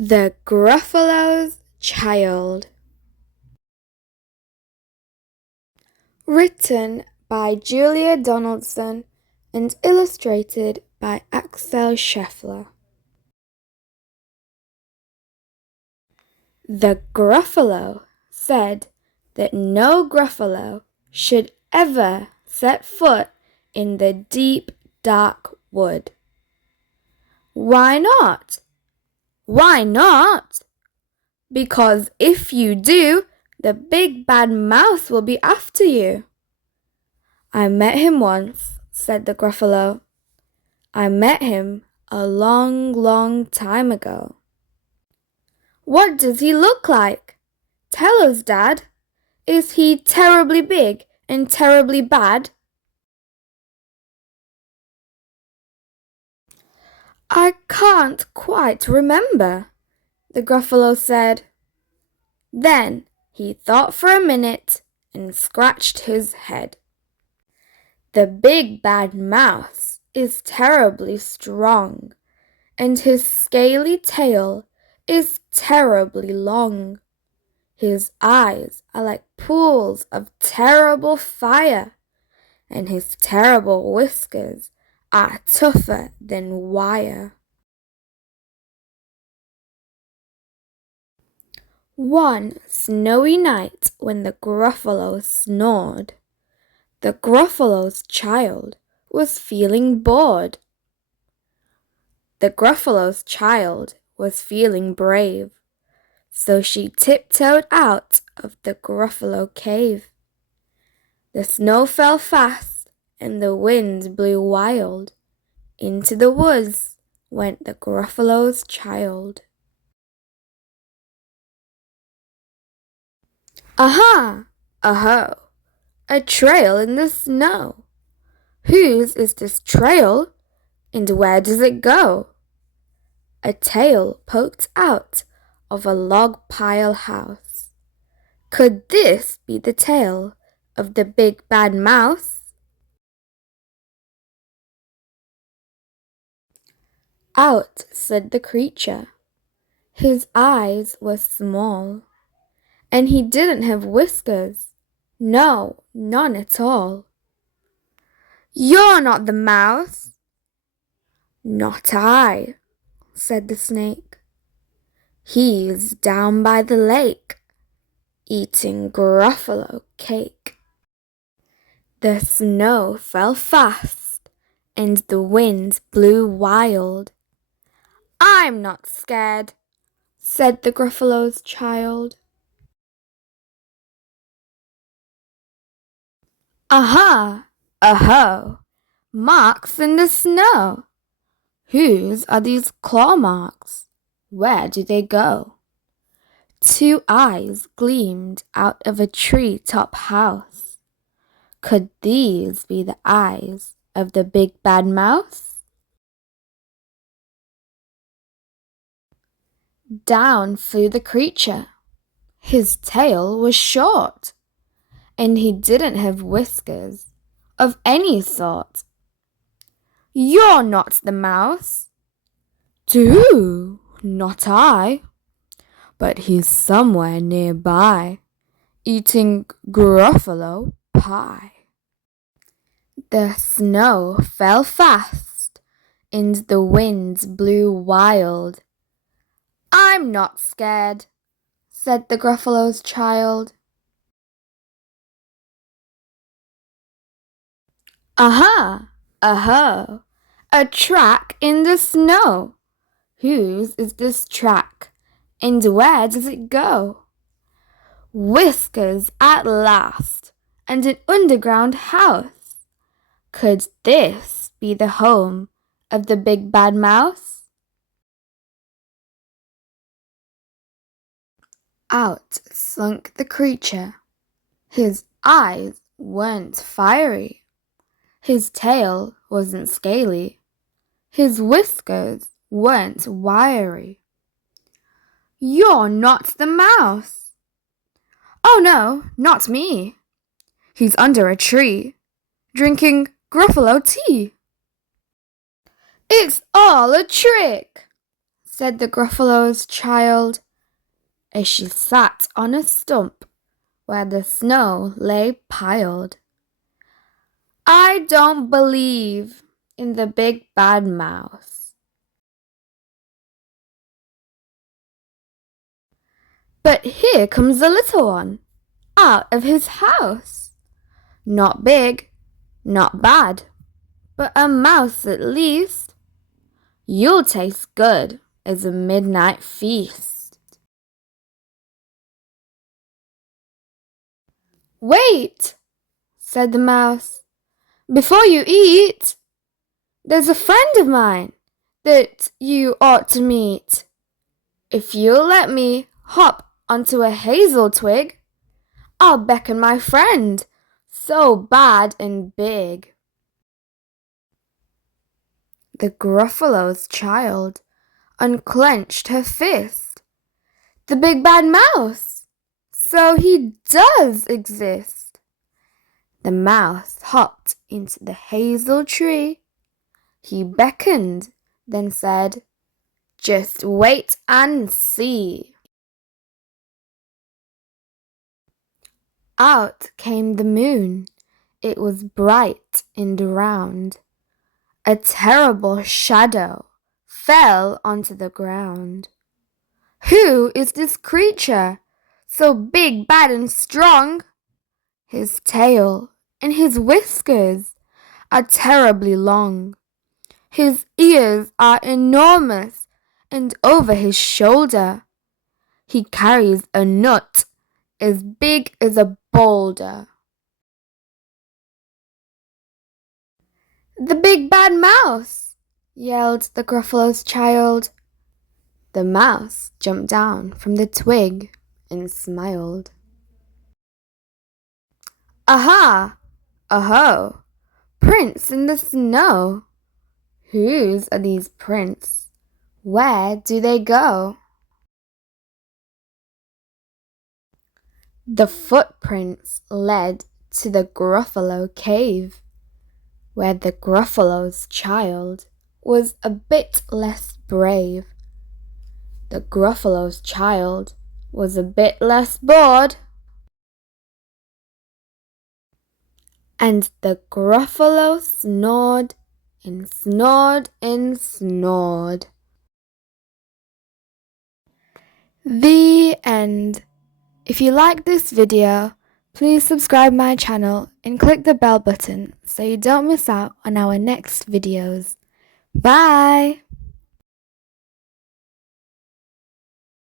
The Gruffalo's Child. Written by Julia Donaldson and illustrated by Axel Scheffler. The Gruffalo said that no Gruffalo should ever set foot in the deep, dark wood. Why not? Why not? Because if you do, the big bad mouse will be after you. I met him once, said the Gruffalo. I met him a long, long time ago. What does he look like? Tell us, Dad. Is he terribly big and terribly bad? I can't quite remember, the Gruffalo said. Then he thought for a minute and scratched his head. The big bad mouse is terribly strong, and his scaly tail is terribly long. His eyes are like pools of terrible fire, and his terrible whiskers are tougher than wire. One snowy night when the Gruffalo snored, the Gruffalo's child was feeling bored. The Gruffalo's child was feeling brave, so she tiptoed out of the Gruffalo cave. The snow fell fast and the wind blew wild. Into the woods went the Gruffalo's child. Aha! Aho! A trail in the snow. Whose is this trail, and where does it go? A tail poked out of a log pile house. Could this be the tail of the big bad mouse? Out slid the creature. His eyes were small, and he didn't have whiskers. No, none at all. You're not the mouse. Not I, said the snake. He's down by the lake, eating Gruffalo cake. The snow fell fast, and the wind blew wild. I'm not scared, said the Gruffalo's child. Aha! Aho! Marks in the snow. Whose are these claw marks? Where do they go? Two eyes gleamed out of a tree-top house. Could these be the eyes of the big bad mouse? Down flew the creature. His tail was short, and he didn't have whiskers of any sort. You're not the mouse. Do, not I. But he's somewhere nearby, eating Gruffalo pie. The snow fell fast, and the winds blew wild. I'm not scared, said the Gruffalo's child. Aha! Aho! A track in the snow. Whose is this track, and where does it go? Whiskers at last, and an underground house. Could this be the home of the big bad mouse? Out slunk the creature. His eyes weren't fiery. His tail wasn't scaly. His whiskers weren't wiry. You're not the mouse. Oh no, not me. He's under a tree, drinking Gruffalo tea. It's all a trick, said the Gruffalo's child, as she sat on a stump where the snow lay piled. I don't believe in the big bad mouse. But here comes the little one, out of his house. Not big, not bad, but a mouse at least. You'll taste good as a midnight feast. Wait, said the mouse, before you eat. There's a friend of mine that you ought to meet. If you'll let me hop onto a hazel twig, I'll beckon my friend, so bad and big. The Gruffalo's child unclenched her fist. The big bad mouse! So he does exist. The mouse hopped into the hazel tree. He beckoned, then said, just wait and see. Out came the moon. It was bright and round. A terrible shadow fell onto the ground. Who is this creature, so big, bad, and strong? His tail and his whiskers are terribly long. His ears are enormous, and over his shoulder he carries a nut as big as a boulder. The big bad mouse! Yelled the Gruffalo's child. The mouse jumped down from the twig and smiled. Aha! Aho! Prints in the snow! Whose are these prints? Where do they go? The footprints led to the Gruffalo cave, where the Gruffalo's child was a bit less brave. The Gruffalo's child was a bit less bored. And the Gruffalo snored and snored and snored. The end. If you like this video, please subscribe my channel and click the bell button so you don't miss out on our next videos. Bye!